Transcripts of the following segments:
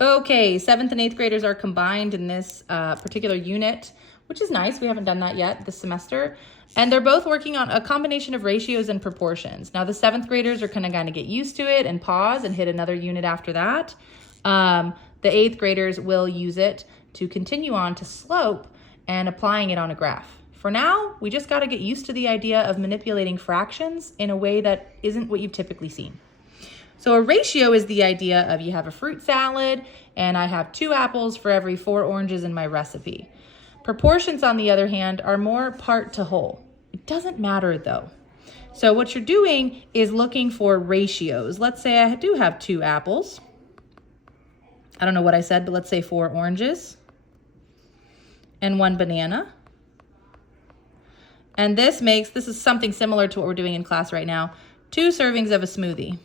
Okay, 7th and 8th graders are combined in this particular unit, which is nice. We haven't done that yet this semester. And they're both working on a combination of ratios and proportions. Now the 7th graders are kind of get used to it and pause and hit another unit after that. The 8th graders will use it to continue on to slope and applying it on a graph. For now, we just got to get used to the idea of manipulating fractions in a way that isn't what you've typically seen. So a ratio is the idea of you have a fruit salad and I have 2 apples for every 4 oranges in my recipe. Proportions, on the other hand, are more part to whole. It doesn't matter though. So what you're doing is looking for ratios. Let's say I do have 2 apples. I don't know what I said, but let's say 4 oranges and 1 banana. And this is something similar to what we're doing in class right now, 2 servings of a smoothie.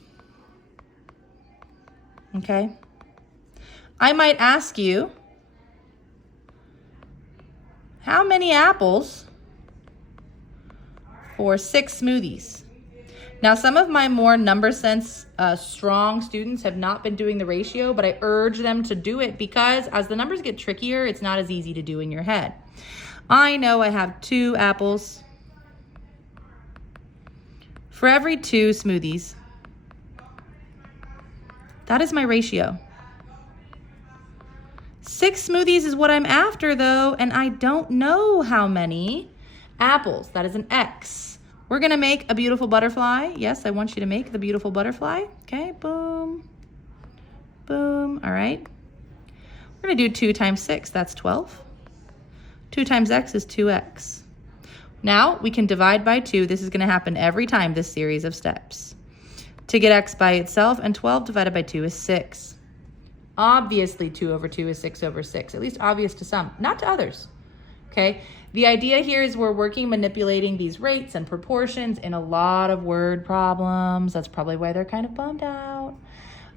Okay. I might ask you, how many apples for 6 smoothies? Now, some of my more number sense strong students have not been doing the ratio, but I urge them to do it because as the numbers get trickier, it's not as easy to do in your head. I know I have 2 apples for every 2 smoothies. That is my ratio. 6 smoothies is what I'm after though, and I don't know how many apples. That is an X. We're gonna make a beautiful butterfly. Yes, I want you to make the beautiful butterfly. Okay, boom, boom, all right. We're gonna do 2 times 6, that's 12. 2 times X is 2X. Now we can divide by 2. This is gonna happen every time this series of steps. To get X by itself, and 12 divided by 2 is 6. Obviously 2 over 2 is 6 over 6, at least obvious to some, not to others, okay? The idea here is we're manipulating these rates and proportions in a lot of word problems. That's probably why they're kind of bummed out.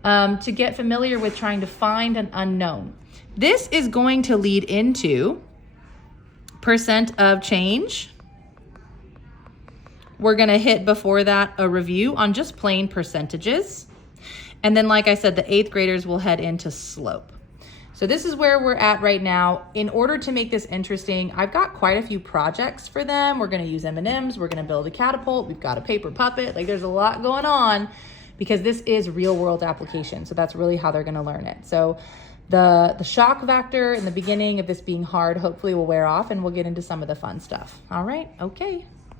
To get familiar with trying to find an unknown. This is going to lead into percent of change. We're gonna hit before that a review on just plain percentages. And then, like I said, the 8th graders will head into slope. So this is where we're at right now. In order to make this interesting, I've got quite a few projects for them. We're gonna use M&Ms, we're gonna build a catapult, we've got a paper puppet, like there's a lot going on because this is real world application. So that's really how they're gonna learn it. So the shock factor in the beginning of this being hard hopefully will wear off and we'll get into some of the fun stuff. All right, okay.